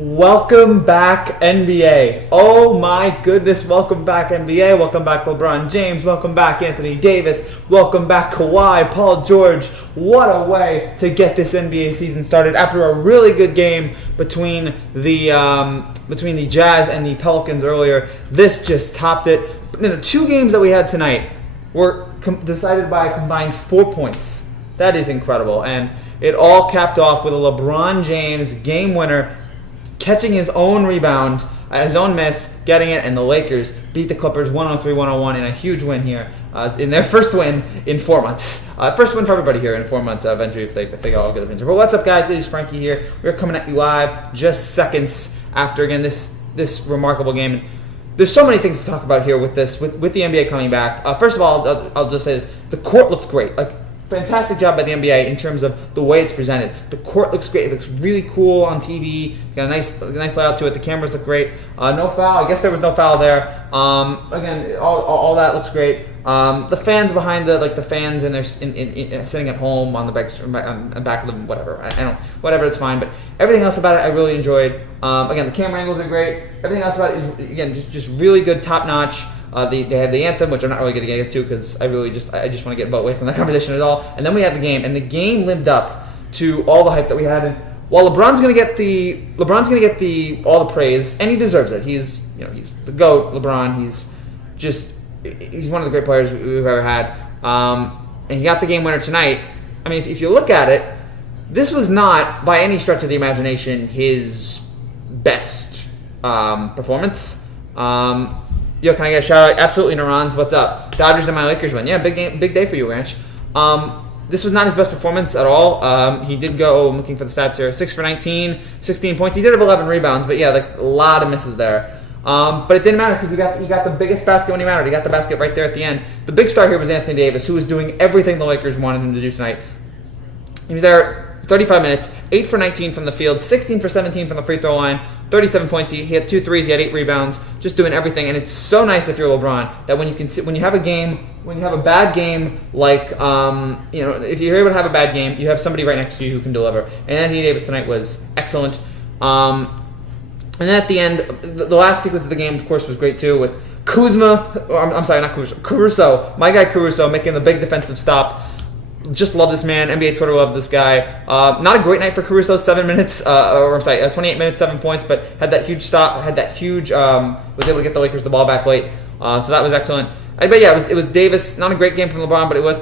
Welcome back, NBA. Oh my goodness, welcome back, NBA. Welcome back, LeBron James. Welcome back, Anthony Davis. Welcome back, Kawhi, Paul George. What a way to get this NBA season started after a really good game between the Jazz and the Pelicans earlier. This just topped it. But the two games that we had tonight were decided by a combined 4 points. That is incredible. And it all capped off with a LeBron James game winner, catching his own rebound, his own miss, getting it, and the Lakers beat the Clippers 103-101 in a huge win here, in their first win in 4 months. First win for everybody here in 4 months, eventually, if they all get the picture. But what's up, guys? It is Frankie here. We're coming at you live just seconds after, again, this remarkable game. There's so many things to talk about here with the NBA coming back. First of all, I'll just say this. The court looked great. Fantastic job by the NBA in terms of the way it's presented. The court looks great. It looks really cool on TV. Got a nice layout to it. The cameras look great. No foul. I guess there was no foul there. Again, all that looks great. The fans behind the fans and they're sitting at home on the back of them, whatever. Whatever, it's fine. But everything else about it, I really enjoyed. Again, the camera angles are great. Everything else about it is, again, just really good, top notch. They had the anthem, which I'm not really going to get to because I just want to get away from that conversation at all. And then we had the game, and the game lived up to all the hype that we had. And while LeBron's going to get all the praise, and he deserves it. He's the GOAT, LeBron. He's one of the great players we've ever had. And he got the game winner tonight. I mean, if you look at it, this was not by any stretch of the imagination his best performance. Yo, can I get a shout out? Absolutely, Narans. What's up? Dodgers and my Lakers win. Yeah, big day for you, Ranch. This was not his best performance at all. He did go, I'm looking for the stats here, 6 for 19, 16 points. He did have 11 rebounds, but yeah, a lot of misses there. But it didn't matter because he got the biggest basket when he mattered. He got the basket right there at the end. The big star here was Anthony Davis, who was doing everything the Lakers wanted him to do tonight. He was there 35 minutes, 8 for 19 from the field, 16 for 17 from the free throw line, 37 points. He had 2 threes, he had 8 rebounds, just doing everything. And it's so nice if you're LeBron that when you have a bad game, like if you're able to have a bad game, you have somebody right next to you who can deliver. And Anthony Davis tonight was excellent. And then at the end, the last sequence of the game, of course, was great too with Caruso, my guy Caruso, making the big defensive stop. Just love this man. NBA Twitter loves this guy. Not a great night for Caruso. 28 minutes, 7 points, but had that huge stop. Was able to get the Lakers the ball back late. So that was excellent. But yeah, it was Davis. Not a great game from LeBron, but it was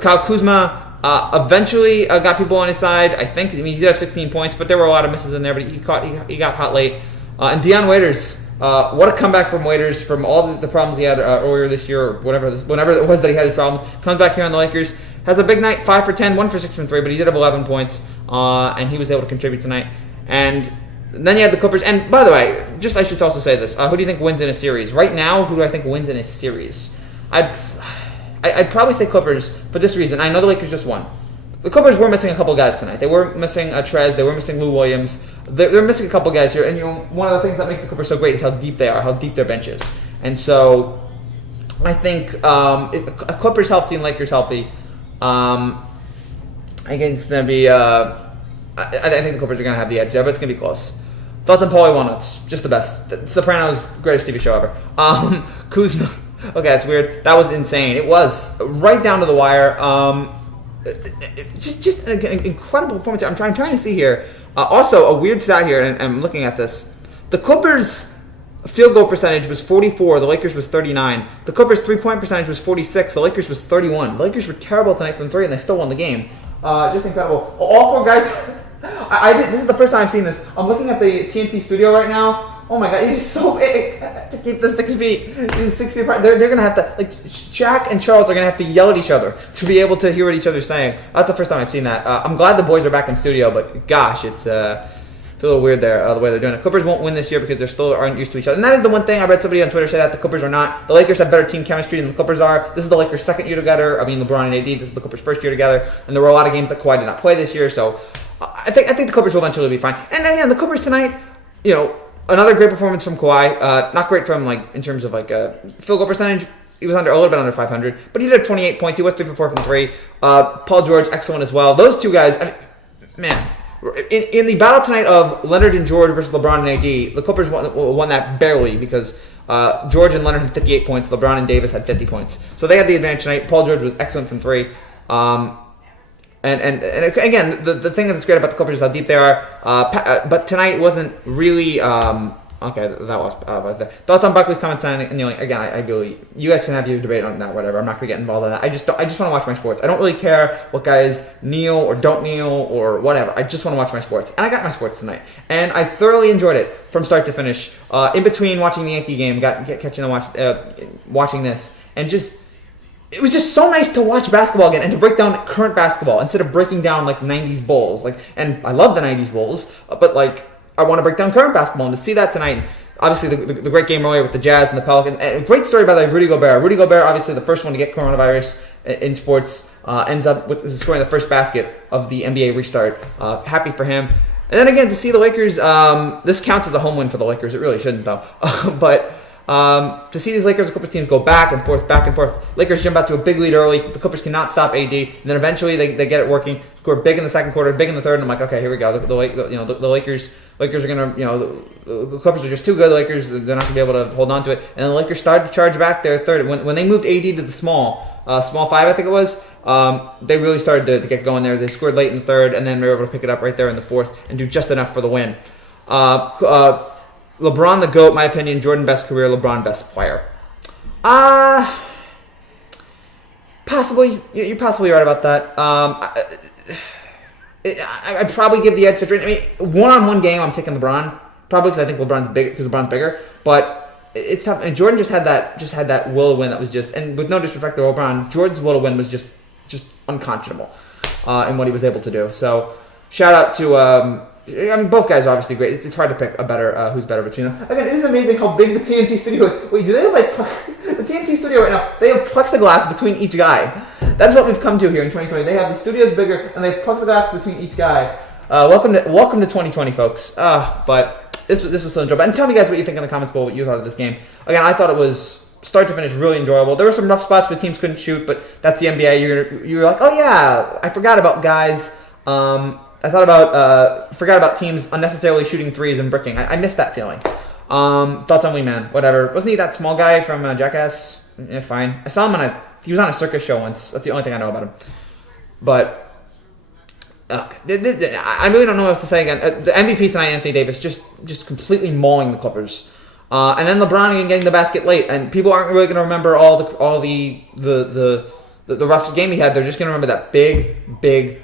Kyle Kuzma. Eventually got people on his side. I think he did have 16 points, but there were a lot of misses in there. But he got hot late. And Dion Waiters. What a comeback from Waiters from all the problems he had earlier this year, or whenever it was that he had his problems. Comes back here on the Lakers. Has a big night, 5 for 10, 1 for 6 from 3, but he did have 11 points, and he was able to contribute tonight. And then you had the Clippers. And by the way, I should also say this. Who do you think wins in a series? Right now, who do I think wins in a series? I'd probably say Clippers for this reason. I know the Lakers just won. The Clippers were missing a couple guys tonight. They were missing Trez. They were missing Lou Williams. They're missing a couple guys here. And one of the things that makes the Clippers so great is how deep they are, how deep their bench is. And so I think a Clippers healthy and Lakers healthy. I think it's going to be. I think the Clippers are going to have the edge there, but it's going to be close. Thoughts on Paulie Walnuts? Just the best. The Sopranos, greatest TV show ever. Kuzma. Okay, that's weird. That was insane. It was right down to the wire. Just an incredible performance. I'm trying to see here. Also, a weird stat here, and I'm looking at this. The Clippers' field goal percentage was 44. The Lakers was 39. The Clippers' three-point percentage was 46. The Lakers was 31. The Lakers were terrible tonight from 3, and they still won the game. Just incredible. All 4 guys. This is the first time I've seen this. I'm looking at the TNT Studio right now. Oh my God, he's so big to keep the 6 feet. He's 6 feet apart. They're gonna have to, Shaq and Charles are gonna have to yell at each other to be able to hear what each other's saying. That's the first time I've seen that. I'm glad the boys are back in studio, but gosh, it's a little weird there the way they're doing it. Clippers won't win this year because they still aren't used to each other, and that is the one thing I read somebody on Twitter say that the Clippers are not. The Lakers have better team chemistry than the Clippers are. This is the Lakers' second year together. I mean, LeBron and AD. This is the Clippers' first year together, and there were a lot of games that Kawhi did not play this year. So I think the Clippers will eventually be fine. And again, the Clippers tonight, another great performance from Kawhi. Not great from in terms of field goal percentage. He was a little bit under 500, but he did have 28 points. He was 3 for 4 from 3. Paul George, excellent as well. Those two guys, man, In the battle tonight of Leonard and George versus LeBron and AD, the Clippers won that barely because George and Leonard had 58 points, LeBron and Davis had 50 points. So they had the advantage tonight. Paul George was excellent from three. And again, the thing that's great about the Clippers is how deep they are. But tonight wasn't really... okay, that was thoughts on Buckley's comments on kneeling. Again, I really, you guys can have your debate on that, whatever. I'm not going to get involved in that. I just want to watch my sports. I don't really care what guys kneel or don't kneel or whatever. I just want to watch my sports, and I got my sports tonight, and I thoroughly enjoyed it from start to finish. In between watching the Yankee game, watching this, and just. It was just so nice to watch basketball again and to break down current basketball instead of breaking down like 90s Bulls. And I love the 90s Bulls, but I want to break down current basketball, and to see that tonight, obviously the great game earlier with the Jazz and the Pelicans. And a great story by Rudy Gobert. Rudy Gobert, obviously the first one to get coronavirus in sports, ends up with scoring the first basket of the NBA restart. Happy for him. And then again, to see the Lakers, this counts as a home win for the Lakers. It really shouldn't though. But to see these Lakers and Clippers teams go back and forth. Lakers jump out to a big lead early. The Clippers cannot stop AD, and then eventually they get it working. Score big in the second quarter, big in the third, and I'm like, okay, here we go. The Lakers are gonna, the Clippers are just too good. The Lakers, they're not gonna be able to hold on to it, and the Lakers started to charge back their third. When they moved AD to the small five, I think it was. They really started to get going there. They scored late in the third, and then they were able to pick it up right there in the fourth and do just enough for the win. LeBron the GOAT, my opinion. Jordan best career, LeBron best player. Possibly. You're possibly right about that. I'd probably give the edge to Jordan. I mean, one-on-one game, I'm taking LeBron. Probably because I think LeBron's bigger. But it's tough. And Jordan just had that will to win that was just, and with no disrespect to LeBron, Jordan's will to win was just unconscionable in what he was able to do. So shout out to. I mean, both guys are obviously great. It's hard to pick a better who's better between them. Again, it is amazing how big the TNT Studio is. Wait, do they have the TNT Studio right now? They have plexiglass between each guy. That's what we've come to here in 2020. They have the studios bigger and they have plexiglass between each guy. Welcome to 2020, folks. But this was so enjoyable. And tell me guys what you think in the comments below. What you thought of this game. Again, I thought it was start to finish really enjoyable. There were some rough spots where teams couldn't shoot, but that's the NBA. You're like, oh yeah, I forgot about guys. Forgot about teams unnecessarily shooting threes and bricking. I missed that feeling. Thoughts on Lee Man? Whatever. Wasn't he that small guy from Jackass? Yeah, fine. I saw him he was on a circus show once. That's the only thing I know about him. But I really don't know what else to say again. The MVP tonight, Anthony Davis, just completely mauling the Clippers. And then LeBron again getting the basket late, and people aren't really going to remember all the rough game he had. They're just going to remember that big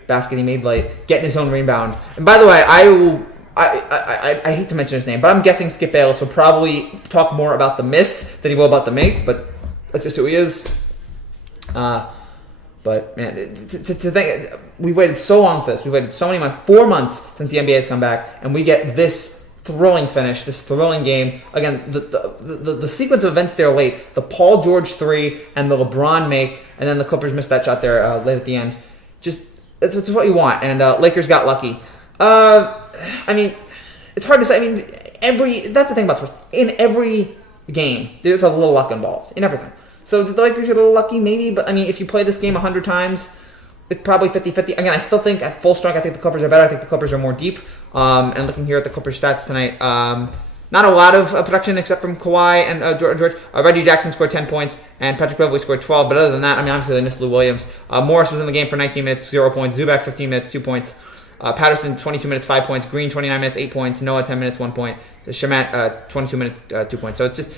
basket he made late, getting his own rebound. And by the way, I hate to mention his name, but I'm guessing Skip Bayless will probably talk more about the miss than he will about the make, but that's just who he is. But man, to think, we waited so long for this. We waited so many months, 4 months since the NBA has come back, and we get this thrilling finish, this thrilling game. Again, the sequence of events there late, the Paul George 3 and the LeBron make, and then the Clippers missed that shot there late at the end. Just, it's what you want, and Lakers got lucky. I mean, it's hard to say. I mean, that's the thing about sports. In every game, there's a little luck involved, in everything. So did the Lakers get a little lucky? Maybe, but I mean, if you play this game 100 times, it's probably 50-50. Again, I still think at full strength, I think the Clippers are better. I think the Clippers are more deep. And looking here at the Clippers stats tonight, not a lot of production except from Kawhi and George. Reggie Jackson scored 10 points, and Patrick Beverley scored 12. But other than that, I mean, obviously they missed Lou Williams. Morris was in the game for 19 minutes, 0 points. Zubac, 15 minutes, 2 points. Patterson, 22 minutes, 5 points. Green, 29 minutes, 8 points. Noah, 10 minutes, 1 point. Shamat, 22 minutes, 2 points. So it's just...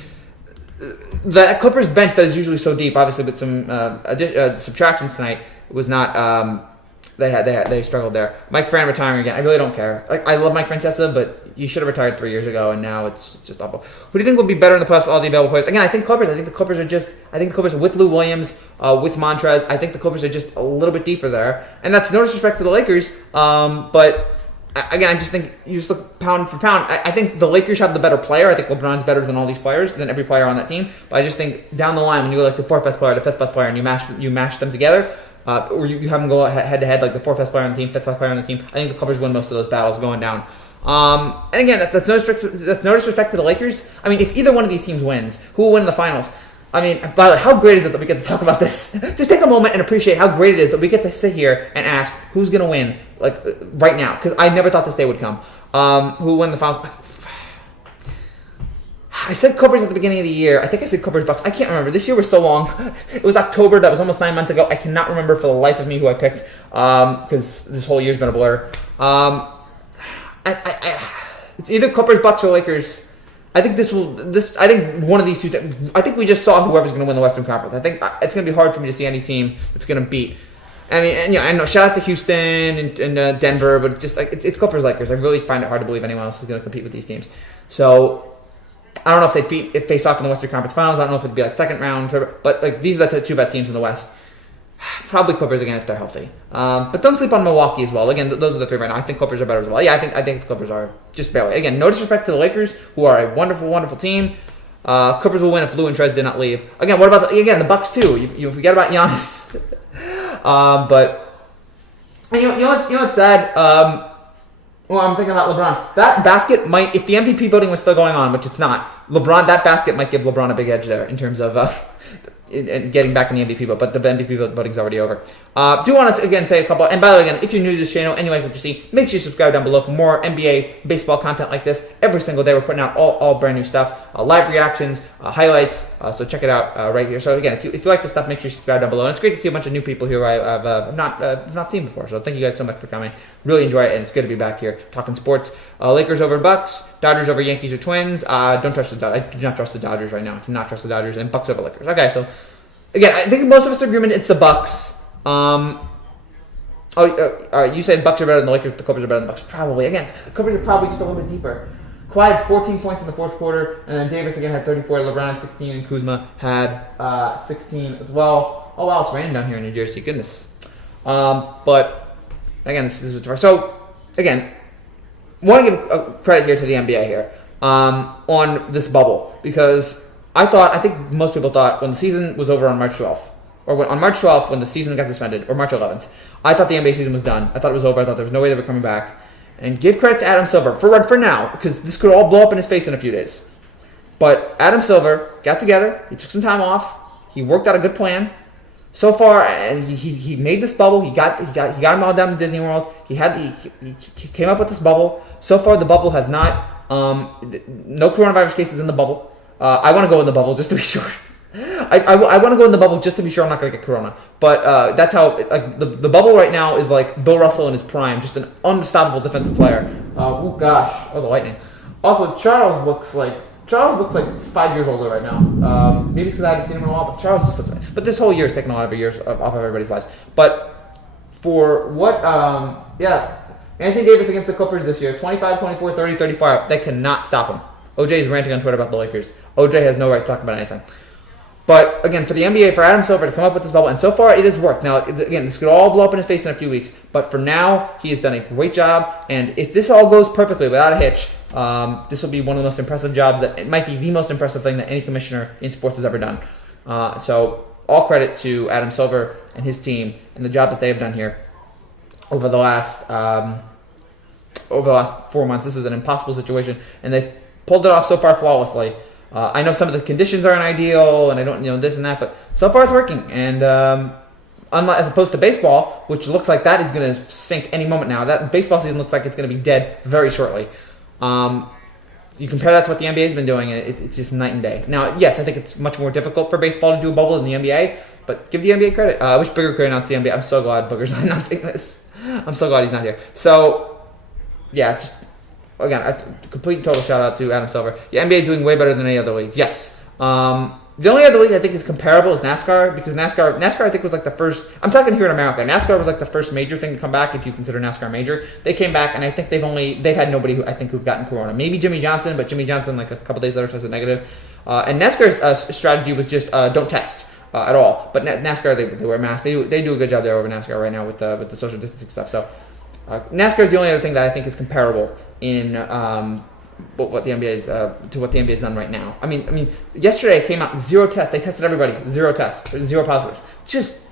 The Clippers bench that is usually so deep, obviously with some subtractions tonight, was not. They struggled there. Mike Fran retiring again. I really don't care. Like, I love Mike Francesa, but you should have retired 3 years ago, and now it's just awful. Who do you think will be better in the playoffs? All the available players. Again, I think Clippers. I think the Clippers are with Lou Williams, with Montrez. I think the Clippers are just a little bit deeper there, and that's no disrespect to the Lakers. But again, I just think you just look pound for pound. I think the Lakers have the better player. I think LeBron's better than all these players, than every player on that team. But I just think down the line, when you go like the fourth best player, the fifth best player, and you mash them together, or you have them go head to head, like the fourth best player on the team, fifth best player on the team. I think the Clippers win most of those battles going down. And again, that's no disrespect to the Lakers. I mean, if either one of these teams wins, who will win the finals? I mean, by the way, how great is it that we get to talk about this? Just take a moment and appreciate how great it is that we get to sit here and ask who's going to win, like, right now. Because I never thought this day would come. Who will win the finals? I said Clippers at the beginning of the year. I think I said Clippers Bucks. I can't remember. This year was so long. It was October. That was almost 9 months ago. I cannot remember for the life of me who I picked because this whole year's been a blur. It's either Clippers, Bucks, or Lakers. I think I think one of these two. I think we just saw whoever's going to win the Western Conference. I think it's going to be hard for me to see any team that's going to beat. I mean, and, I know. Shout out to Houston and Denver, but it's just like it's Clippers, Lakers. I really find it hard to believe anyone else is going to compete with these teams. So I don't know if they face off in the Western Conference Finals. I don't know if it'd be like second round, but like these are the two best teams in the West. Probably Clippers again if they're healthy. But don't sleep on Milwaukee as well. Again, those are the three right now. I think Clippers are better as well. Yeah, I think the Clippers are just barely. Again, no disrespect to the Lakers, who are a wonderful, wonderful team. Clippers will win if Lou and Trez did not leave. Again, what about the Bucks too? You forget about Giannis. But you know what's sad? Well, I'm thinking about LeBron. That basket might, if the MVP voting was still going on, which it's not, that basket might give LeBron a big edge there in terms of getting back in the MVP vote, but the MVP voting's already over. Do want to, again, say a couple, and by the way, again, if you're new to this channel and you like what you see, make sure you subscribe down below for more NBA baseball content like this. Every single day we're putting out all brand new stuff, live reactions, highlights, so check it out right here. So again, if you like this stuff, make sure you subscribe down below. And it's great to see a bunch of new people here I've not seen before, so thank you guys so much for coming. Really enjoy it, and it's good to be back here talking sports. Lakers over Bucks, Dodgers over Yankees or Twins. Don't trust the Dodgers. I do not trust the Dodgers right now. I do not trust the Dodgers, and Bucks over Lakers. Okay, so again, I think most of us are agreement it's the Bucks. You said Bucks are better than the Lakers, but the Clippers are better than the Bucks. Probably. Again, the Clippers are probably just a little bit deeper. Kawhi had 14 points in the fourth quarter, and then Davis again had 34, LeBron had 16, and Kuzma had 16 as well. Oh wow, it's raining down here in New Jersey. Goodness. But again, this is so. Again, want to give credit here to the NBA here on this bubble, because I think most people thought when the season was over on March 12th, or on March 12th when the season got suspended, or March 11th, I thought the NBA season was done. I thought it was over. I thought there was no way they were coming back. And give credit to Adam Silver for now, because this could all blow up in his face in a few days. But Adam Silver got together. He took some time off. He worked out a good plan. So far, and he made this bubble. He got him all down to Disney World. He came up with this bubble. So far, the bubble has not no coronavirus cases in the bubble. I want to go in the bubble just to be sure. I want to go in the bubble just to be sure I'm not going to get corona. But that's how the bubble right now is like Bill Russell in his prime, just an unstoppable defensive player. Oh gosh, the lightning. Also, Charles looks like 5 years older right now. Maybe it's because I haven't seen him in a while, but Charles just looks. But this whole year is taking a lot of years off of everybody's lives. But for what, Anthony Davis against the Clippers this year, 25, 24, 30, 35. They cannot stop him. OJ is ranting on Twitter about the Lakers. OJ has no right to talk about anything. But again, for the NBA, for Adam Silver to come up with this bubble, and so far it has worked. Now, again, this could all blow up in his face in a few weeks, but for now, he has done a great job. And if this all goes perfectly without a hitch, this will be one of the most impressive jobs. It might be the most impressive thing that any commissioner in sports has ever done. So, all credit to Adam Silver and his team and the job that they have done here over the last 4 months. This is an impossible situation, and they've pulled it off so far flawlessly. I know some of the conditions aren't ideal, and I don't, this and that, but so far it's working. And as opposed to baseball, which looks like that is going to sink any moment now. That baseball season looks like it's going to be dead very shortly. You compare that to what the NBA has been doing, and it's just night and day. Now, yes, I think it's much more difficult for baseball to do a bubble than the NBA, but give the NBA credit. I wish Booger could announce the NBA. I'm so glad Booger's not announcing this. I'm so glad he's not here. So, yeah, just again, a complete total shout out to Adam Silver. The NBA is doing way better than any other leagues. Yes. The only other league I think is comparable is NASCAR, because NASCAR I think was like the first. I'm talking here in America. NASCAR was like the first major thing to come back, if you consider NASCAR major. They came back, and I think they've had nobody who've gotten corona. Maybe Jimmy Johnson, but Jimmy Johnson like a couple days later tested negative. And NASCAR's strategy was just don't test at all. But NASCAR they wear masks. They do a good job there over NASCAR right now with the social distancing stuff. So NASCAR is the only other thing that I think is comparable in what the NBA is to what the NBA has done right now. I mean, yesterday it came out 0 tests. They tested everybody, 0 tests, 0 positives. Just,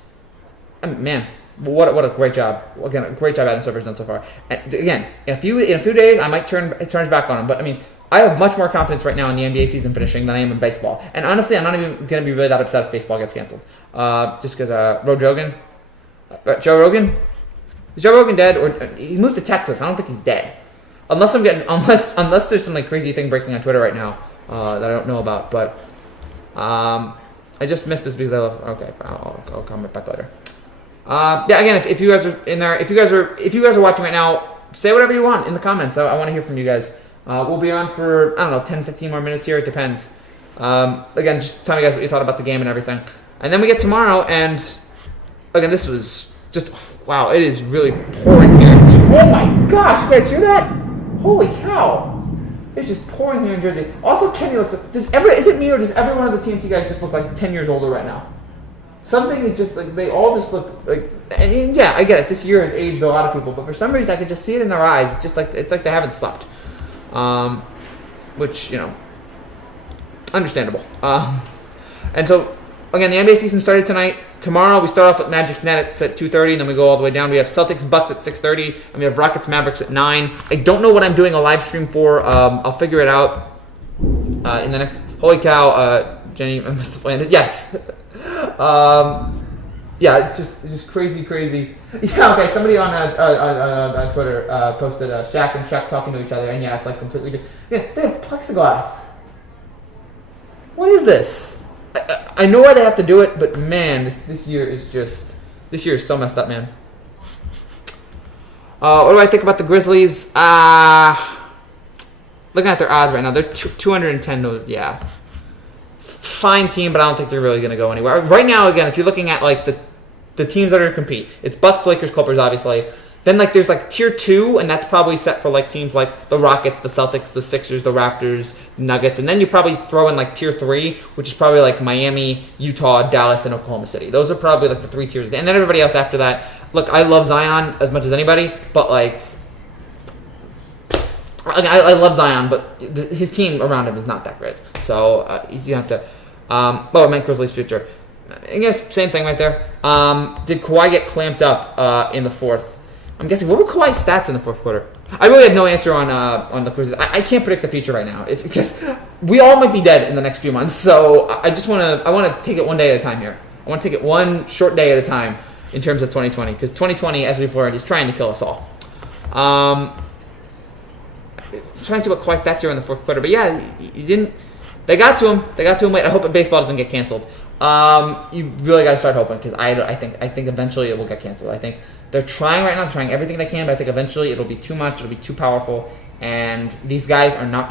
man, what a great job. Again, a great job Adam Silver's done so far. And again, in a few days I might turn it back on him. But I mean, I have much more confidence right now in the NBA season finishing than I am in baseball. And honestly, I'm not even going to be really that upset if baseball gets canceled. Just because Joe Rogan? Is Joe Rogan dead? Or he moved to Texas. I don't think he's dead. Unless there's some like crazy thing breaking on Twitter right now that I don't know about. But I just missed this because I love. Okay, I'll comment back later. Again, if you guys are in there, if you guys are watching right now, say whatever you want in the comments. I want to hear from you guys. We'll be on for, I don't know, 10, 15 more minutes here. It depends. Again, just tell me guys what you thought about the game and everything. And then we get tomorrow, and again, this was just, wow, it is really pouring here. Oh my gosh, you guys hear that? Holy cow. It's just pouring here in Jersey. Also, Kenny looks, is it me or does every one of the TNT guys just look like 10 years older right now? Something is just like, they all just look like, and yeah, I get it. This year has aged a lot of people, but for some reason I could just see it in their eyes. It's like they haven't slept. Which, understandable. And so, again, the NBA season started tonight. Tomorrow we start off with Magic Nets at 2:30, and then we go all the way down. We have Celtics Bucks at 6:30, and we have Rockets Mavericks at 9. I don't know what I'm doing a live stream for. I'll figure it out in the next. Holy cow, Jenny, I must have landed. Yes. It's just crazy. Yeah, okay. Somebody on Twitter posted Shaq and Shaq talking to each other, and yeah, it's like completely different. Yeah, they have plexiglass. What is this? I know why they have to do it, but man, this year is so messed up, man. What do I think about the Grizzlies? Looking at their odds right now, they're 210. Yeah, fine team, but I don't think they're really going to go anywhere. Right now, again, if you're looking at like the teams that are going to compete, it's Bucks, Lakers, Clippers, obviously. Then like there's like tier 2, and that's probably set for like teams like the Rockets, the Celtics, the Sixers, the Raptors, the Nuggets, and then you probably throw in like tier 3, which is probably like Miami, Utah, Dallas, and Oklahoma City. Those are probably like the 3 tiers, and then everybody else after that. Look, I love Zion as much as anybody, but like I love Zion, but his team around him is not that great. So you have to. I meant Grizzlies' future. I guess same thing right there. Did Kawhi get clamped up in the fourth? I'm guessing, what were Kawhi's stats in the fourth quarter? I really have no answer on the Grizzlies. I can't predict the future right now, because we all might be dead in the next few months. So I want to take it one day at a time here. I want to take it one short day at a time in terms of 2020, because 2020, as we've learned, is trying to kill us all. I'm trying to see what Kawhi's stats are in the fourth quarter, but yeah, you didn't. They got to him. Late. I hope baseball doesn't get canceled. You really got to start hoping, because I think eventually it will get canceled. I think they're trying right now, they're trying everything they can, but I think eventually it'll be too much, it'll be too powerful, and these guys are not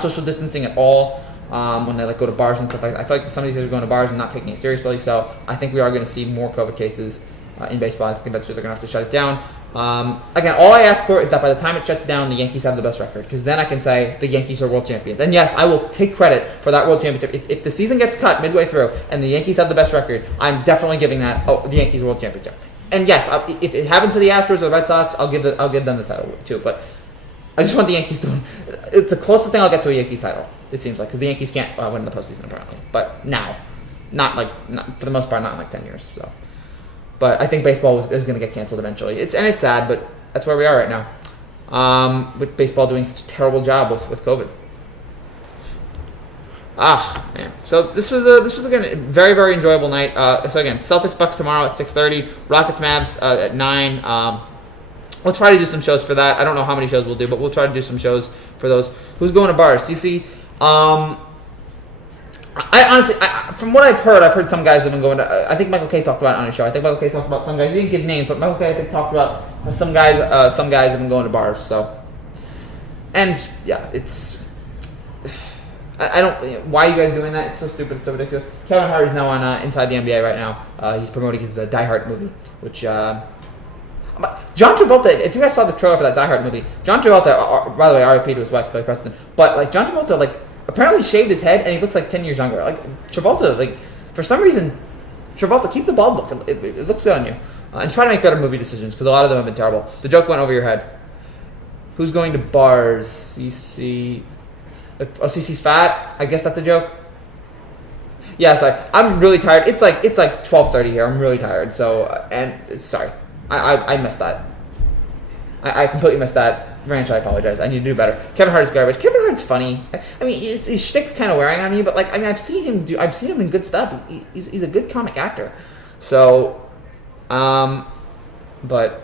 social distancing at all when they like go to bars and stuff like that. I feel like some of these guys are going to bars and not taking it seriously, so I think we are going to see more COVID cases in baseball. I think eventually they're going to have to shut it down. Again, all I ask for is that by the time it shuts down, the Yankees have the best record, because then I can say the Yankees are world champions. And yes, I will take credit for that world championship. If the season gets cut midway through and the Yankees have the best record, I'm definitely giving that the Yankees world championship. And yes, if it happens to the Astros or the Red Sox, I'll give them the title too. But I just want the Yankees to win. It's the closest thing I'll get to a Yankees title, it seems like, because the Yankees can't win in the postseason apparently. But now, not for the most part, not in like 10 years. So. But I think baseball is going to get canceled eventually. It's sad, but that's where we are right now. With baseball doing such a terrible job with COVID. Man. So this was again a very, very enjoyable night. So again, Celtics Bucks tomorrow at 6:30. Rockets Mavs at 9. We'll try to do some shows for that. I don't know how many shows we'll do, but we'll try to do some shows for those. Who's going to bars? CC. I honestly, from what I've heard some guys have been going to. I think Michael K talked about it on his show. I think Michael K talked about some guys. He didn't give names, but Michael K I think talked about some guys. Some guys have been going to bars. So, and yeah, it's. I don't. Why are you guys doing that? It's so stupid. It's so ridiculous. Kevin Hart is now on Inside the NBA right now. He's promoting his Die Hard movie, which. John Travolta. If you guys saw the trailer for that Die Hard movie, John Travolta. By the way, R.I.P. to his wife, Kelly Preston. But like John Travolta, like. Apparently shaved his head, and he looks like 10 years younger. Like, Travolta, like, for some reason, Travolta, keep the bald look. It looks good on you. And try to make better movie decisions, because a lot of them have been terrible. The joke went over your head. Who's going to bars? CC. Oh, CC's fat? I guess that's a joke. Yes, I'm really tired. It's like 12:30 here. I'm really tired. So, and sorry. I missed that. I completely missed that. Ranch, I apologize. I need to do better. Kevin Hart is garbage. Kevin Hart's funny. I mean, his shtick's kind of wearing on me, but like, I mean, I've seen him in good stuff. He's a good comic actor. So, but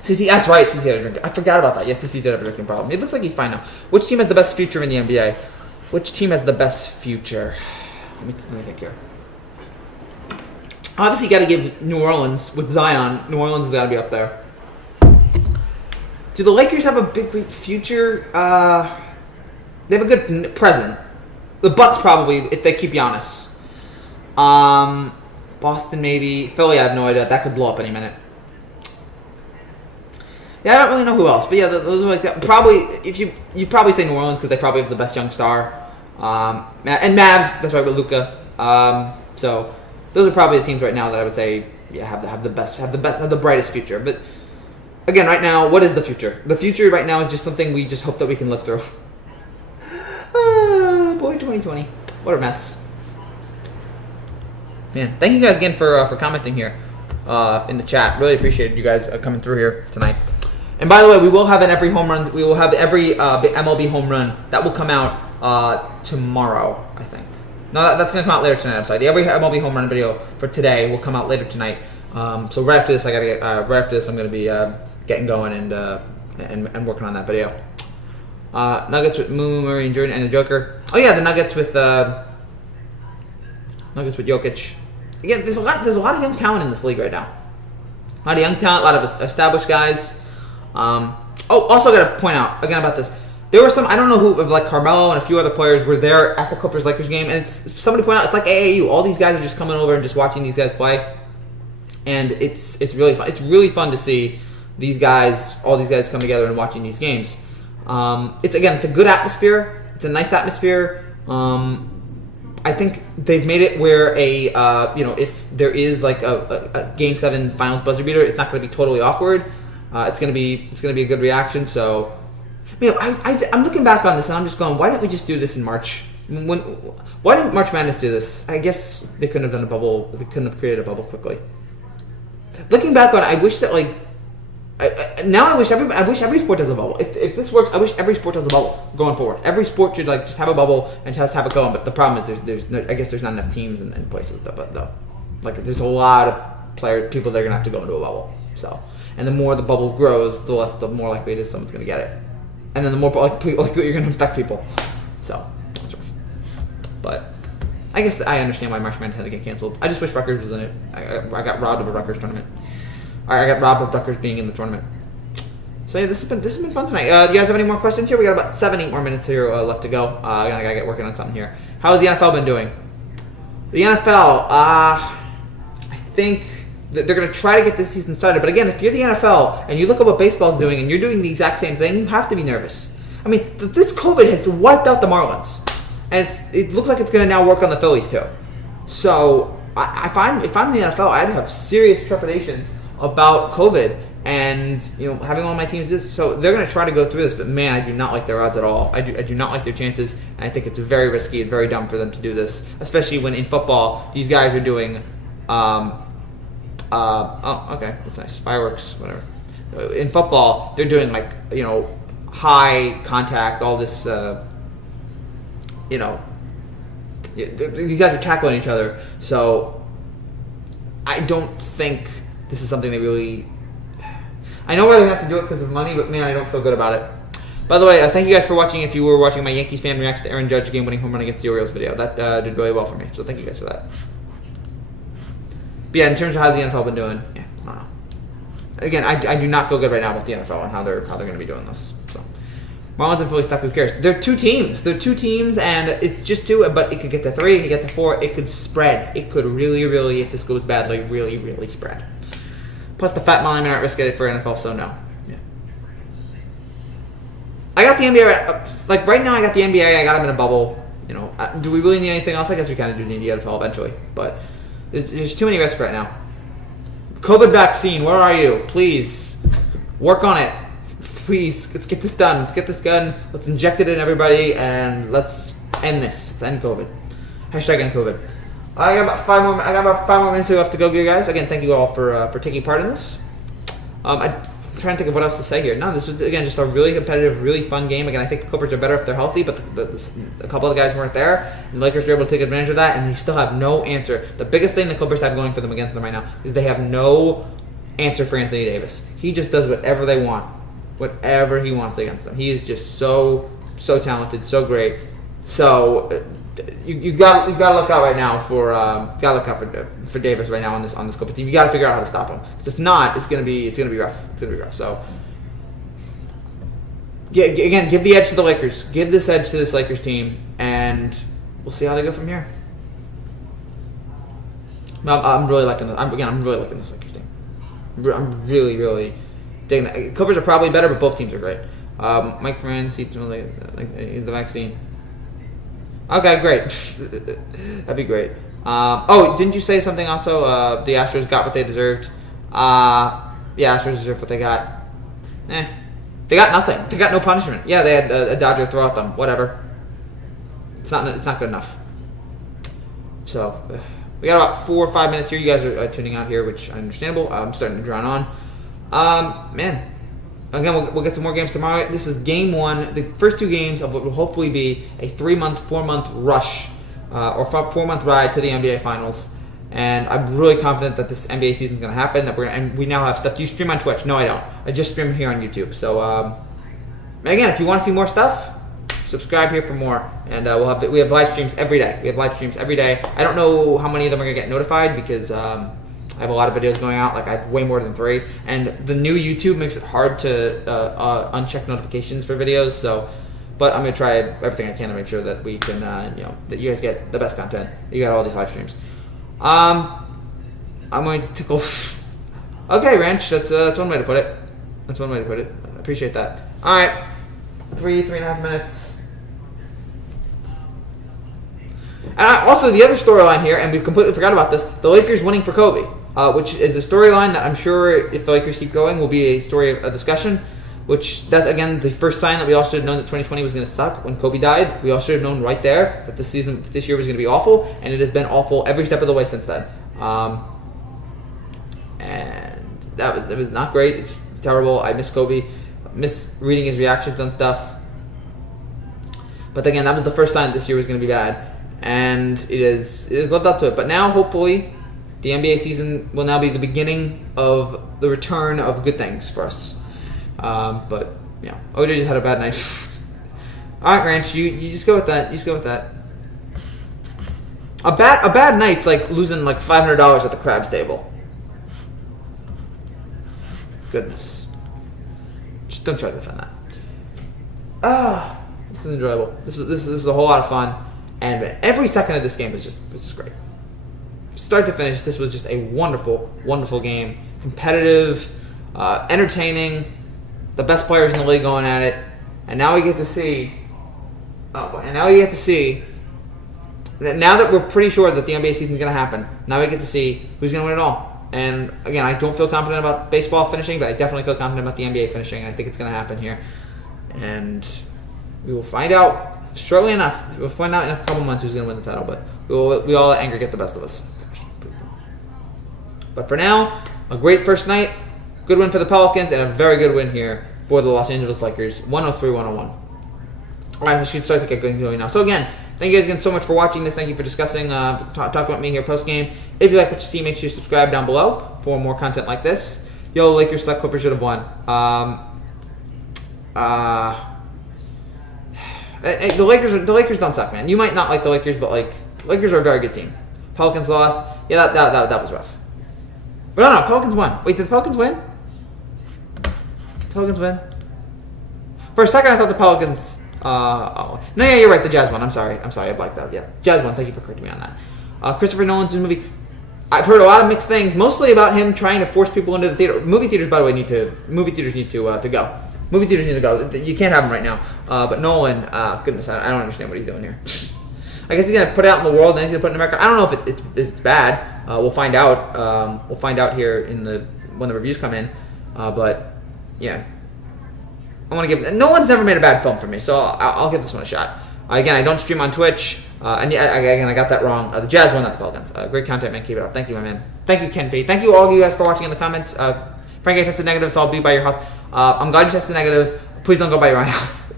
CC, that's right. CC had a drink. I forgot about that. Yes, CC did have a drinking problem. It looks like he's fine now. Which team has the best future in the NBA? Which team has the best future? Let me think here. Obviously, you got to give New Orleans with Zion. New Orleans has got to be up there. Do the Lakers have a big future? They have a good present. The Bucks probably, if they keep Giannis. Boston maybe. Philly, I have no idea. That could blow up any minute. Yeah, I don't really know who else, but yeah, those are like that. Probably, if you probably say New Orleans because they probably have the best young star, and Mavs. That's right with Luka. So those are probably the teams right now that I would say have the brightest future. But again, right now, what is the future? The future right now is just something we just hope that we can live through. Boy, 2020, what a mess. Man, thank you guys again for commenting here in the chat. Really appreciated you guys coming through here tonight. And by the way, we will have every MLB home run that will come out tomorrow, I think. No, that's going to come out later tonight. I'm sorry. Every MLB home run video for today will come out later tonight. So right after this, I'm going to be getting going and working on that video. Nuggets with Moo, Murray, and Jordan, and the Joker. Oh yeah, the Nuggets with Jokic. Again, there's a lot of young talent in this league right now. A lot of young talent, a lot of established guys. Also got to point out again about this. There were some, I don't know who, like Carmelo and a few other players were there at the Clippers-Lakers game, and somebody pointed out it's like AAU. All these guys are just coming over and just watching these guys play, and it's really fun. It's really fun to see all these guys come together and watching these games. It's a good atmosphere. It's a nice atmosphere. I think they've made it where if there is like a Game 7 Finals buzzer beater, it's not going to be totally awkward. It's gonna be a good reaction. So, I'm looking back on this and I'm just going, why didn't we just do this in March? Why didn't March Madness do this? I guess they couldn't have done a bubble. They couldn't have created a bubble quickly. Looking back on it, I wish that I wish every sport does a bubble. If this works, I wish every sport does a bubble going forward. Every sport should just have a bubble and just have it going. But the problem is there's not enough teams and places though. There's a lot of people that are gonna have to go into a bubble. So. And the more the bubble grows, the more likely it is someone's going to get it. And then the more you're going to infect people. So, that's rough. But I guess I understand why March Madness had to get canceled. I just wish Rutgers was in it. I got robbed of a Rutgers tournament. I got robbed of Rutgers being in the tournament. So yeah, this has been fun tonight. Do you guys have any more questions here? We got about 8 more minutes here left to go. I got to get working on something here. How has the NFL been doing? The NFL, I think they're going to try to get this season started. But again, if you're the NFL and you look at what baseball's doing and you're doing the exact same thing, you have to be nervous. I mean, this COVID has wiped out the Marlins. And it looks like it's going to now work on the Phillies too. So if I'm the NFL, I'd have serious trepidations about COVID and having all my teams do this. So they're going to try to go through this. But man, I do not like their odds at all. I do not like their chances. And I think it's very risky and very dumb for them to do this. Especially when in football, these guys are doing... okay, that's nice. Fireworks, whatever. In football, they're doing high contact, all this, these guys are tackling each other. So I don't think this is something they really... I know where they're going to have to do it because of money, but man, I don't feel good about it. By the way, thank you guys for watching. If you were watching my Yankees fan reacts to Aaron Judge game-winning home run against the Orioles video, that did really well for me. So thank you guys for that. But yeah, in terms of how's the NFL been doing, I don't know. Again, I do not feel good right now about the NFL and how they're going to be doing this. So Marlins and Phillies suck. Who cares? They're two teams, and it's just two. But it could get to 3, it could get to 4. It could spread. It could really, really, if this goes badly, really, really spread. Plus, the fat mile may not risk it for NFL, so no. Yeah. I got the NBA right now. I got the NBA. I got them in a bubble. Do we really need anything else? I guess we kind of do need the NFL eventually, but. There's too many risks right now. COVID vaccine, where are you? Please, work on it. Please, let's get this done. Let's get this done. Let's inject it in everybody, and let's end this. Let's end COVID. Hashtag end COVID. I got about 5 more. I got about 5 more minutes left to go, guys. Again, thank you all for taking part in this. trying to think of what else to say here. No, this was, again, just a really competitive, really fun game. Again, I think the Clippers are better if they're healthy, but a couple of the guys weren't there, and the Lakers were able to take advantage of that, and they still have no answer. The biggest thing the Clippers have going for them against them right now is they have no answer for Anthony Davis. He just does whatever they want, whatever he wants against them. He is just so talented, so great. So you got to look out right now for Davis right now on this Clippers team. You got to figure out how to stop him, because if not, it's gonna be rough. It's gonna be rough. So again, give the edge to the Lakers. Give this edge to this Lakers team, and we'll see how they go from here. I'm really liking this. I'm really liking this Lakers team. I'm really digging it. Clippers are probably better, but both teams are great. Mike Franz, the vaccine. Okay, great. That'd be great. Didn't you say something also? The Astros got what they deserved. Astros deserve what they got. They got nothing. They got no punishment. Yeah, they had a Dodger throw at them. Whatever. It's not good enough. So we got about 4 or 5 minutes here. You guys are tuning out here, which is understandable. I'm starting to drown on. Man. Again, we'll get some more games tomorrow. This is game 1, the first 2 games of what will hopefully be a 4-month rush or 4-month ride to the NBA Finals. And I'm really confident that this NBA season is going to happen. And we now have stuff. Do you stream on Twitch? No, I don't. I just stream here on YouTube. So, and again, if you want to see more stuff, subscribe here for more. And we have live streams every day. I don't know how many of them are going to get notified, because I have a lot of videos going out. Like, I have way more than 3, and the new YouTube makes it hard to uncheck notifications for videos. So, but I'm gonna try everything I can to make sure that we can, that you guys get the best content. You got all these live streams. I'm going to tickle. Okay, Ranch. That's one way to put it. I appreciate that. All right, 3.5 minutes. And also, the other storyline here, and we've completely forgot about this: the Lakers winning for Kobe. Which is a storyline that I'm sure, if the Lakers keep going, will be a story of discussion. Which, that's again the first sign that we all should have known that 2020 was going to suck when Kobe died. We all should have known right there that this year was going to be awful, and it has been awful every step of the way since then. And it was not great. It's terrible. I miss Kobe. I miss reading his reactions on stuff. But again, that was the first sign that this year was going to be bad, and it is lived up to it. But now, hopefully, the NBA season will now be the beginning of the return of good things for us. But OJ just had a bad night. All right, Ranch, you just go with that. A bad night's like losing like $500 at the Crabs table. Goodness, just don't try to defend that. This is enjoyable. This was a whole lot of fun, and every second of this game was just great. Start to finish, this was just a wonderful game. Competitive, entertaining, the best players in the league going at it, and now we get to see. Now that we're pretty sure that the NBA season is going to happen, now we get to see who's going to win it all. And again, I don't feel confident about baseball finishing, but I definitely feel confident about the NBA finishing. I think it's going to happen here, and we will find out shortly enough. We'll find out in a couple months who's going to win the title, but we all let anger get the best of us. But for now, a great first night, good win for the Pelicans, and a very good win here for the Los Angeles Lakers, 103-101. All right, we should start to get going now. So again, thank you guys again so much for watching this. Thank you for discussing, talk about me here post-game. If you like what you see, make sure you subscribe down below for more content like this. Yo, Lakers suck, Clippers should have won. The Lakers don't suck, man. You might not like the Lakers, but like Lakers are a very good team. Pelicans lost. Yeah, that was rough. But no, Pelicans won. Wait, did the Pelicans win? Pelicans win? For a second, I thought the Pelicans. No, yeah, you're right. The Jazz won. I'm sorry. I blacked out. Yeah, Jazz won. Thank you for correcting me on that. Christopher Nolan's movie. I've heard a lot of mixed things, mostly about him trying to force people into the theater. Movie theaters, by the way, need to go. Movie theaters need to go. You can't have them right now. But Nolan, goodness, I don't understand what he's doing here. I guess he's gonna put it out in the world, and then he's gonna put it in America. I don't know if it's bad. We'll find out. We'll find out here when the reviews come in. But yeah, I want to give. Nolan's never made a bad film for me, so I'll give this one a shot. Again, I don't stream on Twitch. And yeah, again, I got that wrong. The Jazz won, not the Pelicans. Great content, man. Keep it up. Thank you, my man. Thank you, Ken P. Thank you all of you guys for watching in the comments. Frank, I tested negative, so I'll be by your house. I'm glad you tested negative. Please don't go by my house.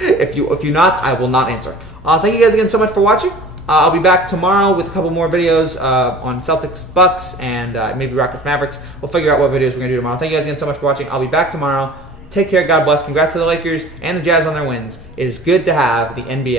If you knock, I will not answer. Thank you guys again so much for watching. I'll be back tomorrow with a couple more videos on Celtics, Bucks, and maybe Rockets, Mavericks. We'll figure out what videos we're going to do tomorrow. Thank you guys again so much for watching. I'll be back tomorrow. Take care. God bless. Congrats to the Lakers and the Jazz on their wins. It is good to have the NBA